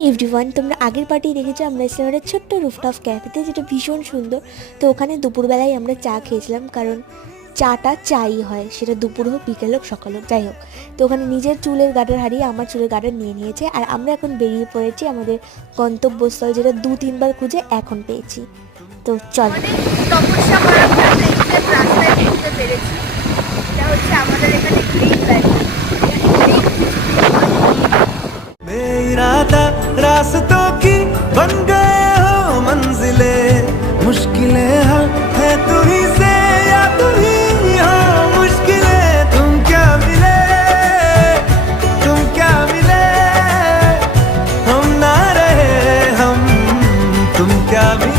Everyone, তোমরা আগের party দেখেছো আমরা ছিলাম একটা ছোট্ট রুফটপ ক্যাফেতে, যেটা ভীষণ সুন্দর। তো ওখানে দুপুরবেলায় আমরা চা খেয়েছিলাম, কারণ চাটা চাই হয়, সেটা দুপুর হোক বিকেল হোক সকাল হোক যাই হোক। তো ওখানে নিজের চুলের গার্ডার হারিয়ে আমার চুলের গার্ডার নিয়ে নিয়েছে, আর আমরা এখন বেরিয়ে পড়েছি আমাদের গন্তব্যস্থল, যেটা 2-3 বার খুঁজে এখন পেয়েছি। তো চল, তপস্যা করার পর আমরা এক্সাক্ট রাস্তায় পৌঁছতে পেরেছি। এটা হচ্ছে আমাদের এখানে গ্রিন ভ্যালি। बेइरादा रास्तों की बन गए हो मंजिलें, मुश्किलें हल है तू ही से या तू ही हो मुश्किलें। तुम क्या मिले हम ना रहे हम, तुम क्या मिले।